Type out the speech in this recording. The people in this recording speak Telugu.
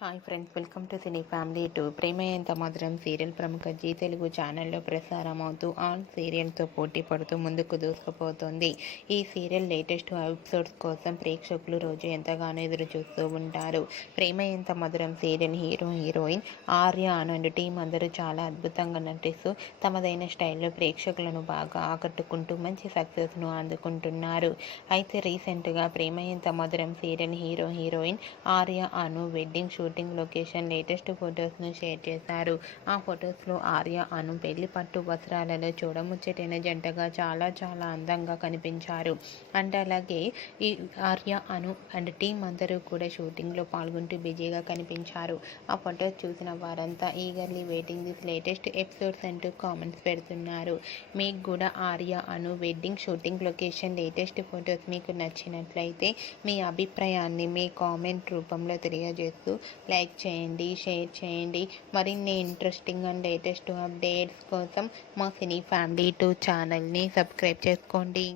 Hi friends, welcome to cine family two. Prema Entha Madhuram serial ప్రముఖ జీ తెలుగు ఛానల్లో ప్రసారం అవుతూ ఆల్ సీరియల్తో పోటీ పడుతూ ముందుకు దూసుకుపోతుంది. ఈ సీరియల్ లేటెస్ట్ ఎపిసోడ్స్ కోసం ప్రేక్షకులు రోజు ఎంతగానో ఎదురు చూస్తూ ఉంటారు. ప్రేమ Entha Madhuram serial hero heroine Arya and team అందరూ చాలా అద్భుతంగా నటిస్తూ తమదైన స్టైల్లో ప్రేక్షకులను బాగా ఆకట్టుకుంటూ మంచి సక్సెస్ను అందుకుంటున్నారు. అయితే రీసెంట్గా Prema Entha Madhuram serial hero heroine Arya Anu wedding shooting location latest ఫొటోస్ను షేర్ చేశారు. ఆ ఫొటోస్లో ఆర్య అను పెళ్లి పట్టు వస్త్రాలలో చూడముచ్చటైన జంటగా చాలా చాలా అందంగా కనిపించారు. అండ్ అలాగే ఈ ఆర్య అను అండ్ టీం అందరూ కూడా షూటింగ్లో పాల్గొంటూ బిజీగా కనిపించారు. ఆ ఫొటోస్ చూసిన వారంతా eagerly waiting this latest episodes అంటూ కామెంట్స్ పెడుతున్నారు. మీకు కూడా Arya Anu wedding shooting location latest photos మీకు నచ్చినట్లయితే మీ అభిప్రాయాన్ని మీ కామెంట్ రూపంలో తెలియజేస్తూ లైక్ చేయండి, షేర్ చేయండి. మరిన్ని ఇంట్రెస్టింగ్ అండ్ లేటెస్ట్ అప్డేట్స్ కోసం మా సినీ ఫ్యామిలీ 2 ఛానల్ని సబ్స్క్రైబ్ చేసుకోండి.